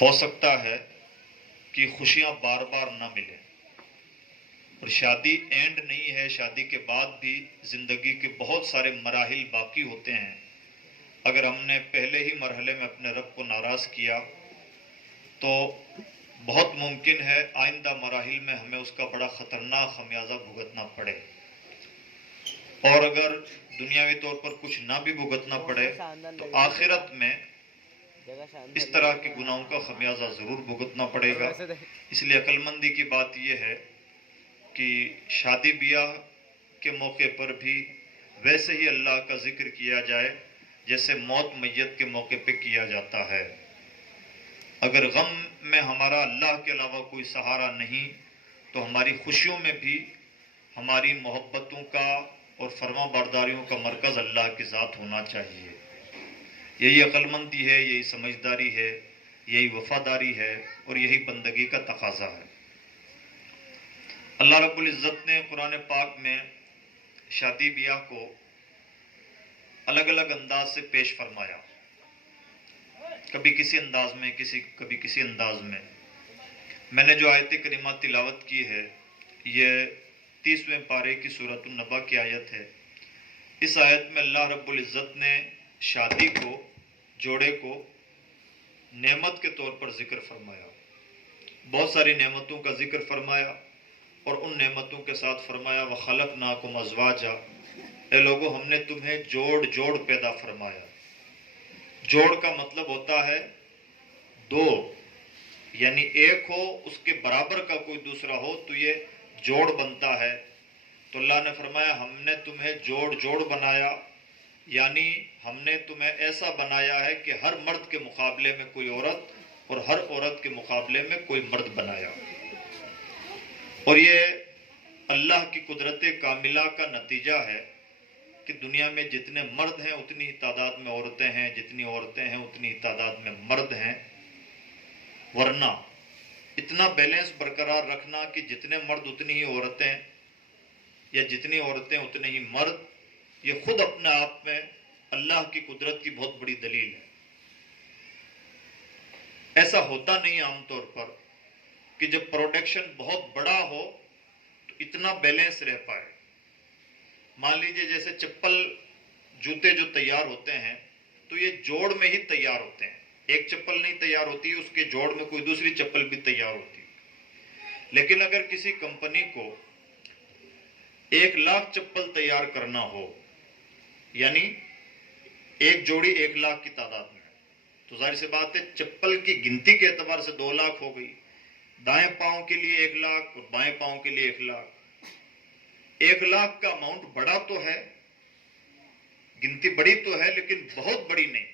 ہو سکتا ہے کہ خوشیاں بار بار نہ ملیں، اور شادی اینڈ نہیں ہے، شادی کے بعد بھی زندگی کے بہت سارے مراحل باقی ہوتے ہیں۔ اگر ہم نے پہلے ہی مرحلے میں اپنے رب کو ناراض کیا تو بہت ممکن ہے آئندہ مراحل میں ہمیں اس کا بڑا خطرناک خمیازہ بھگتنا پڑے، اور اگر دنیاوی طور پر کچھ نہ بھی بھگتنا پڑے تو آخرت میں اس طرح کے گناہوں کا خمیازہ ضرور بھگتنا پڑے گا۔ اس لیے عقل مندی کی بات یہ ہے کہ شادی بیاہ کے موقع پر بھی ویسے ہی اللہ کا ذکر کیا جائے جیسے موت میت کے موقع پہ کیا جاتا ہے۔ اگر غم میں ہمارا اللہ کے علاوہ کوئی سہارا نہیں تو ہماری خوشیوں میں بھی ہماری محبتوں کا اور فرما برداریوں کا مرکز اللہ کی ذات ہونا چاہیے۔ یہی عقل مندی ہے، یہی سمجھداری ہے، یہی وفاداری ہے، اور یہی بندگی کا تقاضا ہے۔ اللہ رب العزت نے قرآن پاک میں شادی بیاہ کو الگ الگ انداز سے پیش فرمایا، کبھی کسی انداز میں، کبھی کسی انداز میں۔ میں نے جو آیت کریمہ تلاوت کی ہے یہ 30ویں پارے کی سورۃ النبا کی آیت ہے۔ اس آیت میں اللہ رب العزت نے شادی کو، جوڑے کو نعمت کے طور پر ذکر فرمایا، بہت ساری نعمتوں کا ذکر فرمایا، اور ان نعمتوں کے ساتھ فرمایا وَخَلَقْنَاكُمْ أَزْوَاجًا، اے لوگو ہم نے تمہیں جوڑ جوڑ پیدا فرمایا۔ جوڑ کا مطلب ہوتا ہے دو، یعنی ایک ہو اس کے برابر کا کوئی دوسرا ہو تو یہ جوڑ بنتا ہے۔ تو اللہ نے فرمایا ہم نے تمہیں جوڑ جوڑ بنایا، یعنی ہم نے تمہیں ایسا بنایا ہے کہ ہر مرد کے مقابلے میں کوئی عورت اور ہر عورت کے مقابلے میں کوئی مرد بنایا۔ اور یہ اللہ کی قدرت کاملہ کا نتیجہ ہے کہ دنیا میں جتنے مرد ہیں اتنی ہی تعداد میں عورتیں ہیں، جتنی عورتیں ہیں اتنی ہی تعداد میں مرد ہیں۔ ورنہ اتنا بیلنس برقرار رکھنا کہ جتنے مرد اتنی ہی عورتیں، یا جتنی عورتیں اتنے ہی مرد، یہ خود اپنے آپ میں اللہ کی قدرت کی بہت بڑی دلیل ہے۔ ایسا ہوتا نہیں عام طور پر کہ جب پروڈکشن بہت بڑا ہو تو اتنا بیلنس رہ پائے۔ مان لیجئے جیسے چپل، جوتے جو تیار ہوتے ہیں تو یہ جوڑ میں ہی تیار ہوتے ہیں، ایک چپل نہیں تیار ہوتی، اس کے جوڑ میں کوئی دوسری چپل بھی تیار ہوتی۔ لیکن اگر کسی کمپنی کو 1,00,000 چپل تیار کرنا ہو، یعنی ایک جوڑی 1,00,000 کی تعداد میں، تو ظاہر سی بات ہے چپل کی گنتی کے اعتبار سے 2,00,000 ہو گئی۔ دائیں پاؤں کے لیے 1,00,000 اور بائیں پاؤں کے لیے 1,00,000۔ 1,00,000 کا اماؤنٹ بڑا تو ہے، گنتی بڑی تو ہے لیکن بہت بڑی نہیں۔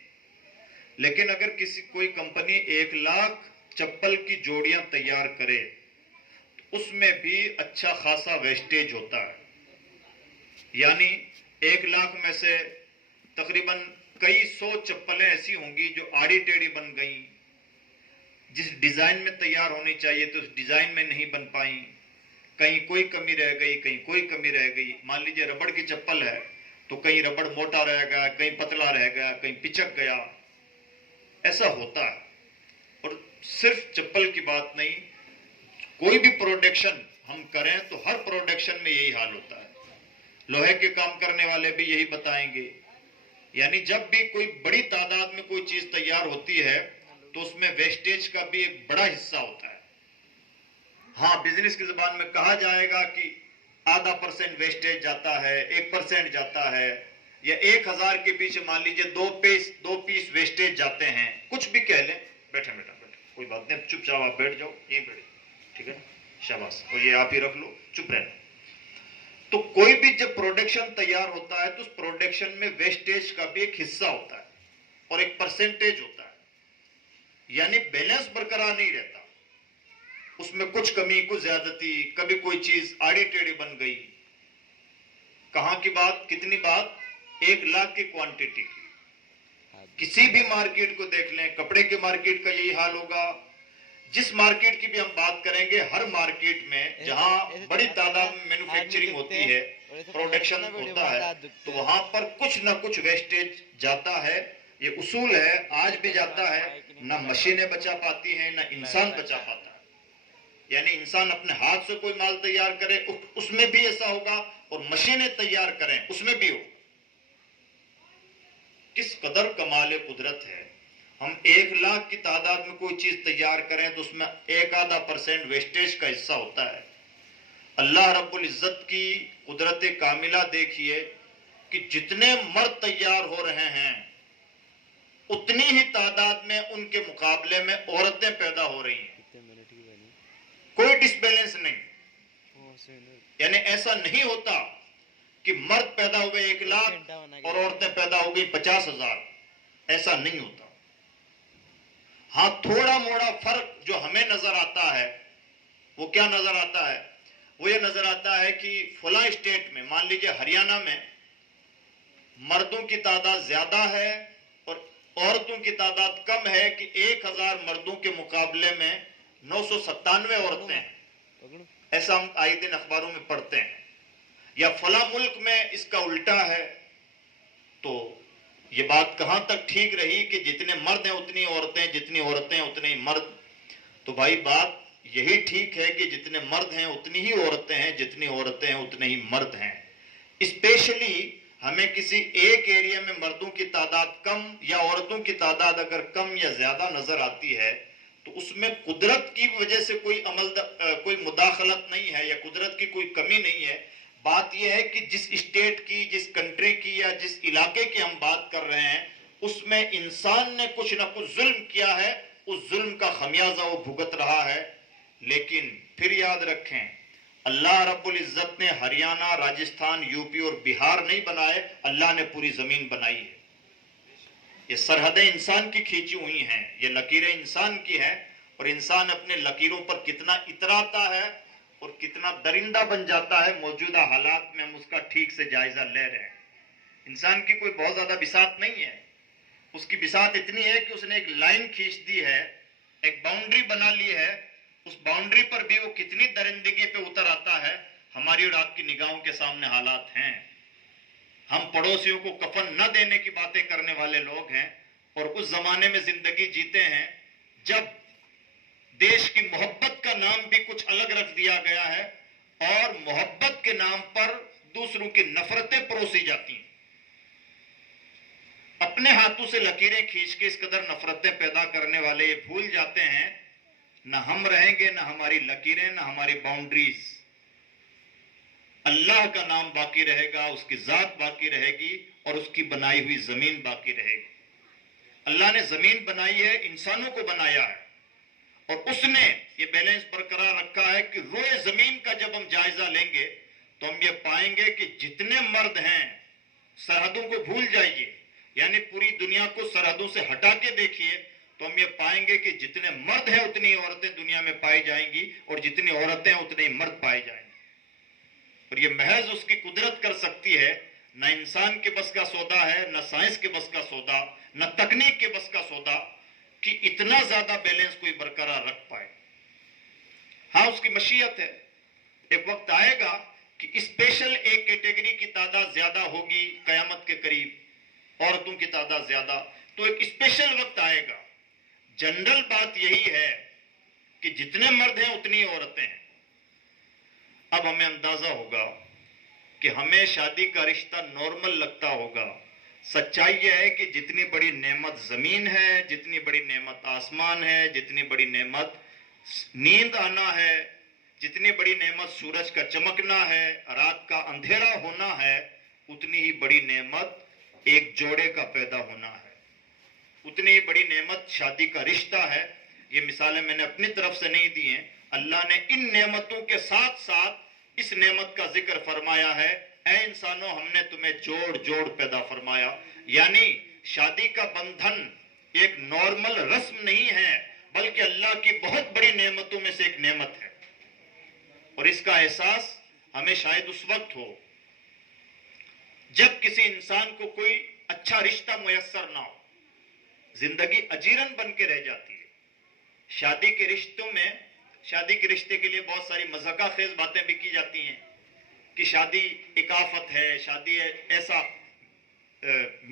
لیکن اگر کوئی کمپنی 1,00,000 چپل کی جوڑیاں تیار کرے تو اس میں بھی اچھا خاصا ویسٹیج ہوتا ہے، یعنی 1,00,000 میں سے تقریباً کئی سو چپلیں ایسی ہوں گی جو آڑی ٹیڑھی بن گئیں، جس ڈیزائن میں تیار ہونی چاہیے تو اس ڈیزائن میں نہیں بن پائیں، کہیں کوئی کمی رہ گئی، کہیں کوئی کمی رہ گئی۔ مان لیجئے ربڑ کی چپل ہے تو کہیں ربڑ موٹا رہ گیا، کہیں پتلا رہ گیا، کہیں پچک گیا، ایسا ہوتا ہے۔ اور صرف چپل کی بات نہیں، کوئی بھی پروڈکشن ہم کریں تو ہر پروڈکشن میں یہی حال ہوتا ہے۔ لوہے کے کام کرنے والے بھی یہی بتائیں گے، یعنی جب بھی کوئی بڑی تعداد میں کوئی چیز تیار ہوتی ہے تو اس میں ویسٹیج کا بھی ایک بڑا حصہ ہوتا ہے۔ ہاں بزنس کی زبان میں کہا جائے گا کہ ½ % ویسٹیج جاتا ہے، 1% جاتا ہے، یا 1,000 کے پیچھے مان لیجئے 2 پیس ویسٹیج جاتے ہیں، کچھ بھی کہہ لیں۔ بیٹھے کوئی بات نہیں، چپ چاپ آپ بیٹھ جاؤ، یہ بیٹھے، ٹھیک ہے، شاباش، اور یہ آپ ہی رکھ لو، چپ رہنا۔ تو کوئی بھی جب پروڈکشن تیار ہوتا ہے تو اس پروڈکشن میں ویسٹیج کا بھی ایک حصہ ہوتا ہے اور ایک پرسنٹیج ہوتا ہے، یعنی بیلنس برقرار نہیں رہتا، اس میں کچھ کمی، کچھ زیادتی، کبھی کوئی چیز آڑی ٹیڑھی بن گئی۔ کہاں کی بات، کتنی بات، 1,00,000 کی کوانٹٹی کی۔ کسی بھی مارکیٹ کو دیکھ لیں، کپڑے کے مارکیٹ کا یہی حال ہوگا، جس مارکیٹ کی بھی ہم بات کریں گے، ہر مارکیٹ میں جہاں بڑی تعداد میں مینوفیکچرنگ ہوتی ہے، پروڈکشن ہوتا ہے، تو وہاں پر کچھ نہ کچھ ویسٹیج جاتا ہے۔ یہ اصول ہے، آج بھی جاتا ہے، نہ مشینیں بچا پاتی ہیں، نہ انسان بچا پاتا ہے. یعنی انسان اپنے ہاتھ سے کوئی مال تیار کرے اس میں بھی ایسا ہوگا، اور مشینیں تیار کریں اس میں بھی ہوگا. کس قدر کمال قدرت ہے. ہم 1,00,000 کی تعداد میں کوئی چیز تیار کریں تو اس میں 1-1/2% ویسٹیج کا حصہ ہوتا ہے. اللہ رب العزت کی قدرت کاملہ دیکھیے کہ جتنے مرد تیار ہو رہے ہیں اتنی ہی تعداد میں ان کے مقابلے میں عورتیں پیدا ہو رہی ہیں. کوئی ڈس بیلنس نہیں. یعنی ایسا نہیں ہوتا کہ مرد پیدا ہوئے 1,00,000 اور عورتیں پیدا ہو گئی 50,000. ایسا نہیں ہوتا. ہاں تھوڑا موڑا فرق جو ہمیں نظر آتا ہے وہ کیا نظر آتا ہے؟ وہ یہ نظر آتا ہے کہ فلاں اسٹیٹ میں، مان لیجئے ہریانہ میں، مردوں کی تعداد زیادہ ہے اور عورتوں کی تعداد کم ہے کہ 1,000 مردوں کے مقابلے میں 997 عورتیں ہیں. ایسا ہم آئے دن اخباروں میں پڑھتے ہیں. یا فلاں ملک میں اس کا الٹا ہے. تو یہ بات کہاں تک ٹھیک رہی کہ جتنے مرد ہیں اتنی عورتیں، جتنی عورتیں اتنے ہی مرد؟ تو بھائی بات یہی ٹھیک ہے کہ جتنے مرد ہیں اتنی ہی عورتیں ہیں، جتنی عورتیں ہیں اتنے ہی مرد ہیں. اسپیشلی ہمیں کسی ایک ایریا میں مردوں کی تعداد کم یا عورتوں کی تعداد اگر کم یا زیادہ نظر آتی ہے تو اس میں قدرت کی وجہ سے کوئی مداخلت نہیں ہے یا قدرت کی کوئی کمی نہیں ہے. بات یہ ہے کہ جس اسٹیٹ کی، جس کنٹری کی یا جس علاقے کی ہم بات کر رہے ہیں اس میں انسان نے کچھ نہ کچھ ظلم کیا ہے، اس ظلم کا خمیازہ وہ بھگت رہا ہے. لیکن پھر یاد رکھیں، اللہ رب العزت نے ہریانہ، راجستھان، یو پی اور بہار نہیں بنائے، اللہ نے پوری زمین بنائی ہے. یہ سرحدیں انسان کی کھینچی ہوئی ہیں، یہ لکیریں انسان کی ہیں، اور انسان اپنے لکیروں پر کتنا اتراتا ہے اور کتنا درندہ بن جاتا ہے موجودہ حالات میں ہم اس کا ٹھیک سے جائزہ لے رہے ہیں. انسان کی کوئی بہت زیادہ بساط نہیں ہے. اس کی بساط اتنی ہے کہ اس نے ایک لائن کھینچ دی ہے، ایک باؤنڈری بنا لی ہے. اس باؤنڈری پر بھی وہ کتنی درندگی پہ اتر آتا ہے. ہماری اور آپ کی نگاہوں کے سامنے حالات ہیں. ہم پڑوسیوں کو کفن نہ دینے کی باتیں کرنے والے لوگ ہیں اور اس زمانے میں زندگی جیتے ہیں جب دیش کی محبت کا نام بھی کچھ الگ رکھ دیا گیا ہے اور محبت کے نام پر دوسروں کی نفرتیں پروسی جاتی ہیں. اپنے ہاتھوں سے لکیریں کھینچ کے اس قدر نفرتیں پیدا کرنے والے یہ بھول جاتے ہیں نہ ہم رہیں گے، نہ ہماری لکیریں، نہ ہماری باؤنڈریز. اللہ کا نام باقی رہے گا، اس کی ذات باقی رہے گی اور اس کی بنائی ہوئی زمین باقی رہے گی. اللہ نے زمین بنائی ہے، انسانوں کو بنایا ہے، اور اس نے یہ بیلنس برقرار رکھا ہے کہ روئے زمین کا جب ہم جائزہ لیں گے تو ہم یہ پائیں گے کہ جتنے مرد ہیں، سرحدوں کو بھول جائیے، یعنی پوری دنیا کو سرحدوں سے ہٹا کے دیکھیے تو ہم یہ پائیں گے کہ جتنے مرد ہیں اتنی عورتیں دنیا میں پائی جائیں گی اور جتنی عورتیں اتنے ہی مرد پائے جائیں گے. اور یہ محض اس کی قدرت کر سکتی ہے. نہ انسان کے بس کا سودا ہے، نہ سائنس کے بس کا سودا، نہ تکنیک کے بس کا سودا کہ اتنا زیادہ بیلنس کوئی برقرار رکھ پائے. ہاں اس کی مشیت ہے. ایک وقت آئے گا کہ اسپیشل ایک کیٹیگری کی تعداد زیادہ ہوگی قیامت کے قریب، عورتوں کی تعداد زیادہ، تو ایک اسپیشل وقت آئے گا. جنرل بات یہی ہے کہ جتنے مرد ہیں اتنی عورتیں ہیں. اب ہمیں اندازہ ہوگا کہ ہمیں شادی کا رشتہ نارمل لگتا ہوگا. سچائی یہ ہے کہ جتنی بڑی نعمت زمین ہے، جتنی بڑی نعمت آسمان ہے، جتنی بڑی نعمت نیند آنا ہے، جتنی بڑی نعمت سورج کا چمکنا ہے، رات کا اندھیرا ہونا ہے، اتنی ہی بڑی نعمت ایک جوڑے کا پیدا ہونا ہے. اتنی ہی بڑی نعمت شادی کا رشتہ ہے. یہ مثالیں میں نے اپنی طرف سے نہیں دی ہیں. اللہ نے ان نعمتوں کے ساتھ ساتھ اس نعمت کا ذکر فرمایا ہے، اے انسانوں ہم نے تمہیں جوڑ جوڑ پیدا فرمایا. یعنی شادی کا بندھن ایک نارمل رسم نہیں ہے بلکہ اللہ کی بہت بڑی نعمتوں میں سے ایک نعمت ہے. اور اس کا احساس ہمیں شاید اس وقت ہو جب کسی انسان کو کوئی اچھا رشتہ میسر نہ ہو. زندگی اجیرن بن کے رہ جاتی ہے. شادی کے رشتوں میں، شادی کے رشتے کے لیے بہت ساری مذاقہ خیز باتیں بھی کی جاتی ہیں کہ شادی ایک آفت ہے، شادی ایسا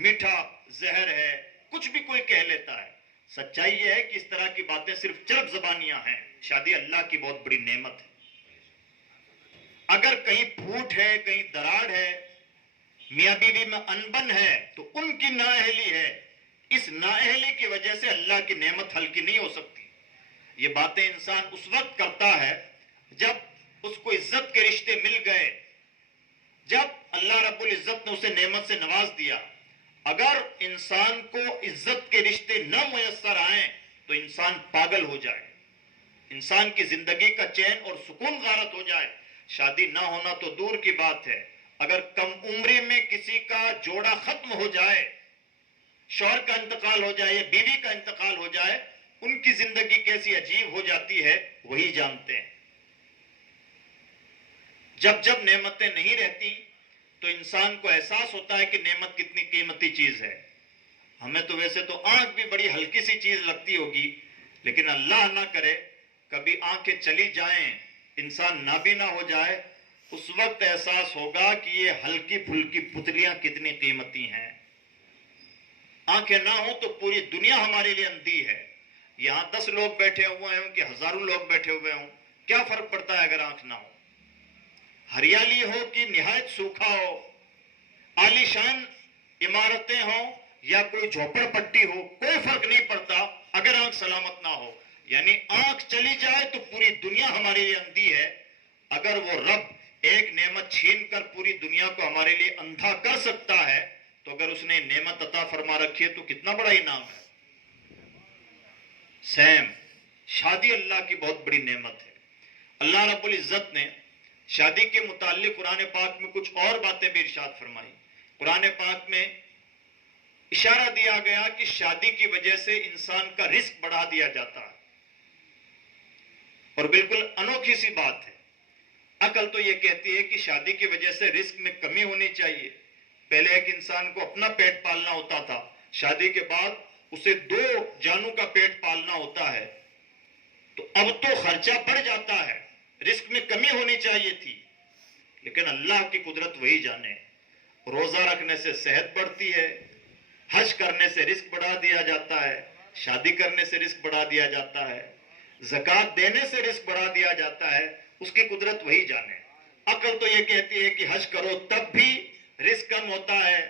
میٹھا زہر ہے، کچھ بھی کوئی کہہ لیتا ہے. سچائی یہ ہے کہ اس طرح کی باتیں صرف چرب زبانیاں ہیں. شادی اللہ کی بہت بڑی نعمت ہے. اگر کہیں پھوٹ ہے، کہیں دراڑ ہے، میاں بیوی میں انبن ہے، تو ان کی نااہلی ہے. اس نااہلی کی وجہ سے اللہ کی نعمت ہلکی نہیں ہو سکتی. یہ باتیں انسان اس وقت کرتا ہے جب اس کو عزت کے رشتے مل گئے، جب اللہ رب العزت نے اسے نعمت سے نواز دیا. اگر انسان کو عزت کے رشتے نہ میسر آئیں تو انسان پاگل ہو جائے، انسان کی زندگی کا چین اور سکون غارت ہو جائے. شادی نہ ہونا تو دور کی بات ہے، اگر کم عمری میں کسی کا جوڑا ختم ہو جائے، شوہر کا انتقال ہو جائے، بیوی کا انتقال ہو جائے، ان کی زندگی کیسی عجیب ہو جاتی ہے وہی جانتے ہیں. جب جب نعمتیں نہیں رہتی تو انسان کو احساس ہوتا ہے کہ نعمت کتنی قیمتی چیز ہے. ہمیں تو ویسے تو آنکھ بھی بڑی ہلکی سی چیز لگتی ہوگی، لیکن اللہ نہ کرے کبھی آنکھیں چلی جائیں، انسان نابینا ہو جائے، اس وقت احساس ہوگا کہ یہ ہلکی پھلکی پتلیاں کتنی قیمتی ہیں. آنکھیں نہ ہوں تو پوری دنیا ہمارے لیے اندھی ہے. یہاں 10 لوگ بیٹھے ہوئے ہوں کہ ہزاروں لوگ بیٹھے ہوئے ہوں، کیا فرق پڑتا ہے اگر آنکھ نہ ہو؟ ہریالی ہو کہ نہایت سوکھا ہو، عالی شان عمارتیں ہوں یا کوئی جھوپڑ پٹی ہو، کوئی فرق نہیں پڑتا اگر آنکھ سلامت نہ ہو. یعنی آنکھ چلی جائے تو پوری دنیا ہمارے لیے اندھی ہے. اگر وہ رب ایک نعمت چھین کر پوری دنیا کو ہمارے لیے اندھا کر سکتا ہے تو اگر اس نے نعمت عطا فرما رکھی ہے تو کتنا بڑا انعام ہے. سیم شادی اللہ کی بہت بڑی نعمت ہے. اللہ رب العزت نے شادی کے متعلق قرآن پاک میں کچھ اور باتیں بھی ارشاد فرمائی. قرآن پاک میں اشارہ دیا گیا کہ شادی کی وجہ سے انسان کا رزق بڑھا دیا جاتا ہے، اور بالکل انوکھی سی بات ہے. عقل تو یہ کہتی ہے کہ شادی کی وجہ سے رزق میں کمی ہونی چاہیے. پہلے ایک انسان کو اپنا پیٹ پالنا ہوتا تھا، شادی کے بعد اسے 2 جانوں کا پیٹ پالنا ہوتا ہے، تو اب تو خرچہ بڑھ جاتا ہے، رزق میں کمی ہونی چاہیے تھی. لیکن اللہ کی قدرت وہی جانے. روزہ رکھنے سے صحت بڑھتی ہے، حج کرنے سے رزق بڑھا دیا جاتا ہے، شادی کرنے سے رزق بڑھا دیا جاتا ہے، زکوٰۃ دینے سے رزق بڑھا دیا جاتا ہے. اس کی قدرت وہی جانے. عقل تو یہ کہتی ہے کہ حج کرو تب بھی رزق کم ہوتا ہے،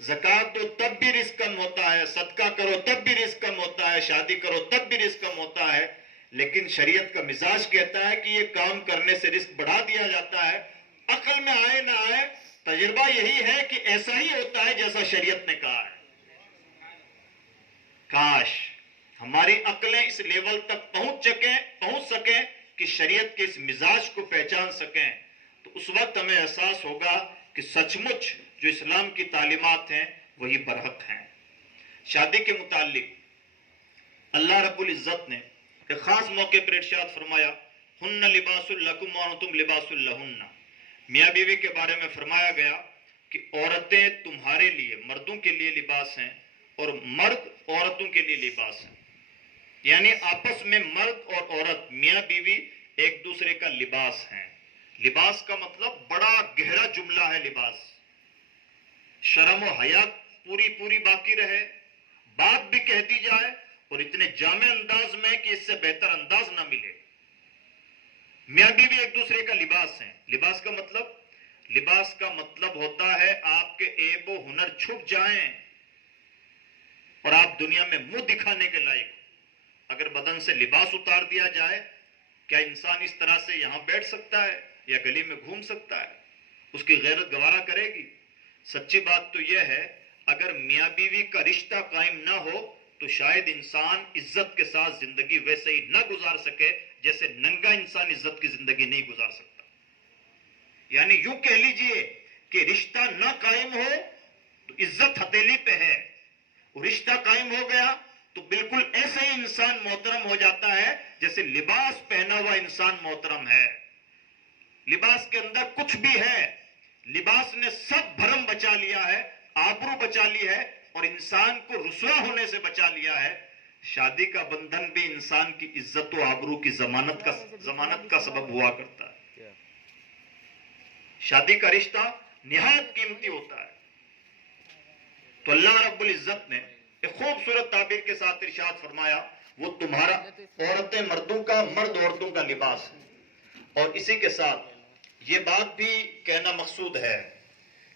زکوٰۃ دو تب بھی رزق کم ہوتا ہے، صدقہ کرو تب بھی رزق کم ہوتا ہے، شادی کرو تب بھی رزق کم ہوتا ہے. لیکن شریعت کا مزاج کہتا ہے کہ یہ کام کرنے سے رزق بڑھا دیا جاتا ہے. عقل میں آئے نہ آئے، تجربہ یہی ہے کہ ایسا ہی ہوتا ہے جیسا شریعت نے کہا ہے. کاش ہماری عقلیں اس لیول تک پہنچ سکیں کہ شریعت کے اس مزاج کو پہچان سکیں، تو اس وقت ہمیں احساس ہوگا کہ سچ مچ جو اسلام کی تعلیمات ہیں وہی برحق ہیں. شادی کے متعلق اللہ رب العزت نے ایک خاص موقع پر ارشاد فرمایا، ہن لباس لکم وانتم لباس لہن. میاں بیوی کے بارے میں فرمایا گیا کہ عورتیں تمہارے لیے، مردوں کے لیے لباس ہیں اور مرد عورتوں کے لیے لباس ہیں. یعنی آپس میں مرد اور عورت، میاں بیوی ایک دوسرے کا لباس ہیں. لباس کا مطلب بڑا گہرا جملہ ہے. لباس شرم و حیا پوری باقی رہے، بات بھی کہہ دی جائے اور اتنے جامع انداز میں کہ اس سے بہتر انداز نہ ملے. میاں بیوی ایک دوسرے کا لباس ہیں. لباس کا مطلب ہوتا ہے آپ کے عیب و ہنر چھپ جائیں اور آپ دنیا میں منہ دکھانے کے لائق. اگر بدن سے لباس اتار دیا جائے، کیا انسان اس طرح سے یہاں بیٹھ سکتا ہے یا گلی میں گھوم سکتا ہے؟ اس کی غیرت گوارا کرے گی؟ سچی بات تو یہ ہے، اگر میاں بیوی کا رشتہ قائم نہ ہو تو شاید انسان عزت کے ساتھ زندگی ویسے ہی نہ گزار سکے جیسے ننگا انسان عزت کی زندگی نہیں گزار سکتا. یعنی یوں کہہ لیجئے کہ رشتہ نہ قائم ہو تو عزت ہتھیلی پہ ہے، رشتہ قائم ہو گیا تو بالکل ایسے ہی انسان محترم ہو جاتا ہے جیسے لباس پہنا ہوا انسان محترم ہے. لباس کے اندر کچھ بھی ہے، لباس نے سب بھرم بچا لیا ہے، آبرو بچا لی ہے اور انسان کو رسوا ہونے سے بچا لیا ہے. شادی کا بندھن بھی انسان کی عزت و آبرو کی ضمانت کا سبب ہوا کرتا ہے. شادی کا رشتہ نہایت قیمتی ہوتا ہے. تو اللہ رب العزت نے ایک خوبصورت تعبیر کے ساتھ ارشاد فرمایا وہ تمہارا عورتیں مردوں کا، مرد عورتوں کا لباس ہے۔ اور اسی کے ساتھ یہ بات بھی کہنا مقصود ہے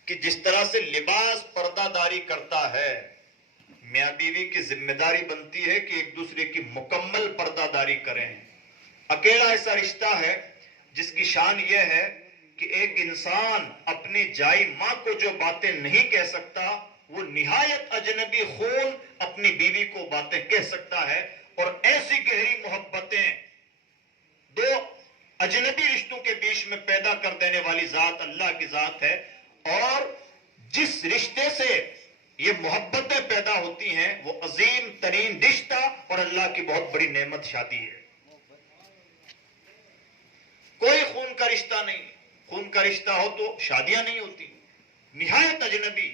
کہ جس طرح سے لباس پردہ داری کرتا ہے، میاں بیوی کی ذمہ داری بنتی ہے کہ ایک دوسرے کی مکمل پردہ داری کریں۔ اکیلا ایسا رشتہ ہے جس کی شان یہ ہے کہ ایک انسان اپنی جائی ماں کو جو باتیں نہیں کہہ سکتا، وہ نہایت اجنبی خون اپنی بیوی کو باتیں کہہ سکتا ہے۔ اور ایسی گہری محبتیں دو اجنبی رشتوں کے بیچ میں پیدا کر دینے والی ذات اللہ کی ذات ہے۔ اور جس رشتے سے یہ محبتیں پیدا ہوتی ہیں وہ عظیم ترین رشتہ اور اللہ کی بہت بڑی نعمت شادی ہے۔ کوئی خون کا رشتہ نہیں، خون کا رشتہ ہو تو شادیاں نہیں ہوتی۔ نہایت اجنبی،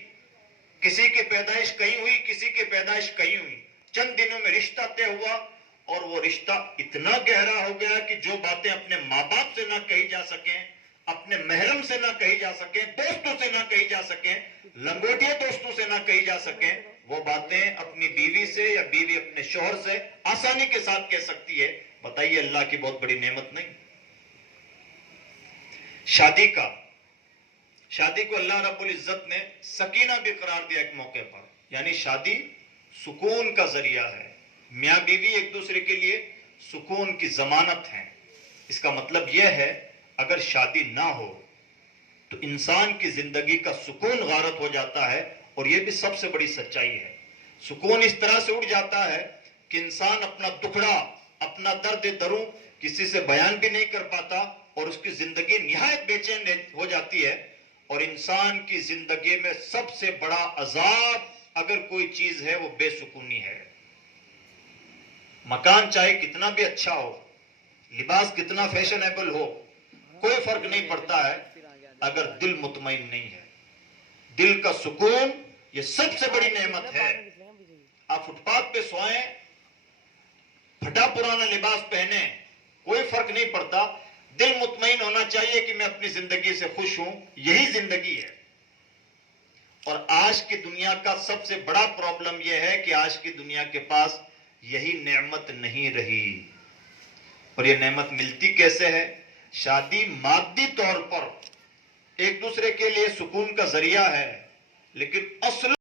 کسی کی پیدائش کہیں ہوئی، کسی کی پیدائش کہیں ہوئی، چند دنوں میں رشتہ طے ہوا اور وہ رشتہ اتنا گہرا ہو گیا کہ جو باتیں اپنے ماں باپ سے نہ کہی جا سکیں، اپنے محرم سے نہ کہی جا سکیں، دوستوں سے نہ کہی جا سکیں، لنگوٹیا دوستوں سے نہ کہی جا سکیں، وہ باتیں اپنی بیوی سے یا بیوی اپنے شوہر سے آسانی کے ساتھ کہہ سکتی ہے۔ بتائیے اللہ کی بہت بڑی نعمت نہیں؟ شادی کو اللہ رب العزت نے سکینہ بھی قرار دیا ایک موقع پر، یعنی شادی سکون کا ذریعہ ہے۔ میاں بیوی ایک دوسرے کے لیے سکون کی ضمانت ہیں۔ اس کا مطلب یہ ہے اگر شادی نہ ہو تو انسان کی زندگی کا سکون غارت ہو جاتا ہے، اور یہ بھی سب سے بڑی سچائی ہے۔ سکون اس طرح سے اڑ جاتا ہے کہ انسان اپنا دکھڑا، اپنا درد دروں کسی سے بیان بھی نہیں کر پاتا، اور اس کی زندگی نہایت بے چین ہو جاتی ہے۔ اور انسان کی زندگی میں سب سے بڑا عذاب اگر کوئی چیز ہے وہ بے سکونی ہے۔ مکان چاہے کتنا بھی اچھا ہو، لباس کتنا فیشنیبل ہو، کوئی فرق نہیں پڑتا ہے اگر دل مطمئن نہیں ہے۔ دل کا سکون یہ سب سے بڑی نعمت ہے۔ آپ فٹ پاتھ پہ سوئیں، پھٹا پرانا لباس پہنے، کوئی فرق نہیں پڑتا، دل مطمئن ہونا چاہیے کہ میں اپنی زندگی سے خوش ہوں، یہی زندگی ہے۔ اور آج کی دنیا کا سب سے بڑا پرابلم یہ ہے کہ آج کی دنیا کے پاس یہی نعمت نہیں رہی۔ اور یہ نعمت ملتی کیسے ہے؟ شادی مادی طور پر ایک دوسرے کے لیے سکون کا ذریعہ ہے، لیکن اصل